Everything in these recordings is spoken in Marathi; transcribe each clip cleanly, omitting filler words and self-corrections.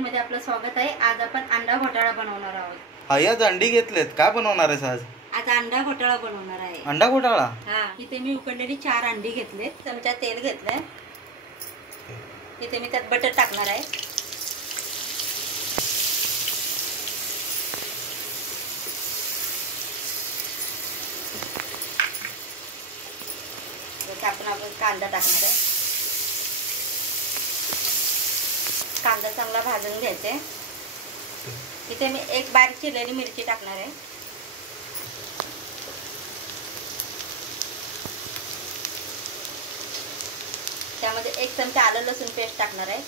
मध्ये आपलं स्वागत आहे। आज आपण अंडा घोटाळा बनवणार आहोत। आज अंडी घेतलेत, काय बनवणार आहेस आज? आज अंडा घोटाळा बनवणार आहे। अंडा घोटाळा? हां, इथे मी उकडलेली 4 अंडी घेतले, चमचा तेल घेतले, इथे मी त्यात बटर टाकणार आहे। आपण कांदा टाकणार आहे। कांदा चांगला भाजून घ्यायचा आहे। इथे मी एक बारीक चिरलेली मिरची टाकणार आहे। त्यामध्ये 1 चमचा आलं लसूण पेस्ट टाकणार आहे।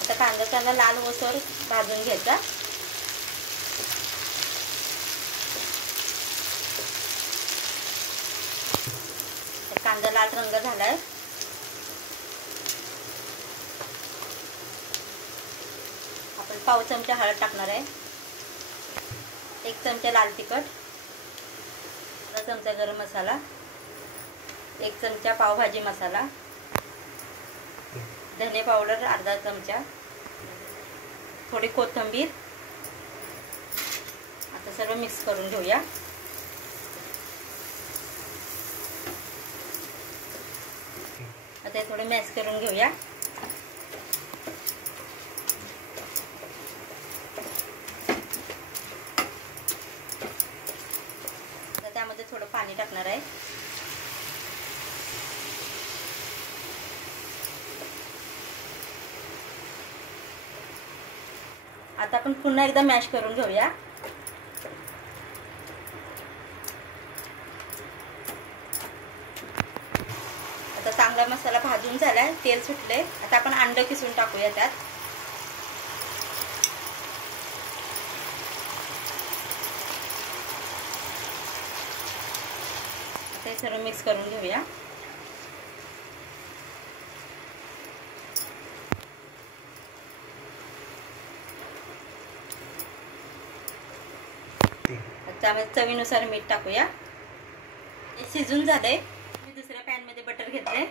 आता कांदा चांगला लाल होईस्तोवर भाजून घ्यायचा। कांदा लाल रंग झालाय। आपण पाव चमचा हळद टाकणार आहे, 1 चमचा लाल तिखट, अर्धा चमचा गरम मसाला, 1 चमचा पावभाजी मसाला, धने पावडर अर्धा चमचा, थोडी कोथिंबीर। आता सर्व मिक्स करून घेऊया। आता हे थोडे मॅश करून घेऊया। आता त्यामध्ये थोडं पाणी टाकणार आहे। आता आपण पुन्हा एकदा मॅश करून घेऊया। आता चांगला मसाला भाजून झालाय, तेल सुटले। आता आपण अंडे किसून टाकूया त्यात। आता हे सर्व मिक्स करून घेऊया। त्यामध्ये चवीनुसार मीठ टाकूया। हे शिजून झालंय। मी दुसऱ्या पॅन मध्ये बटर घेतले,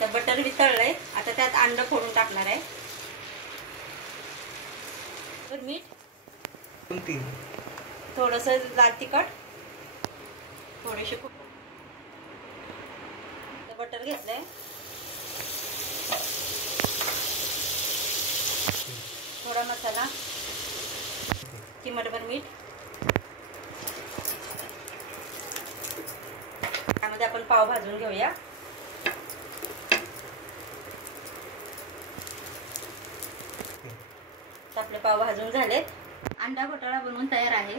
तर बटर वितळलंय। आता त्यात अंडे फोडून टाकणार आहे। मीठ, थोडस लाल तिखट, थोडीशी बटर घेतलंय, थोडा मसाला, चिमटभर मीठ। त्यामध्ये आपण पाव भाजून घेऊया। आपले पाव भाजून झालेत। अंडा घोटाळा बनवून तयार आहे।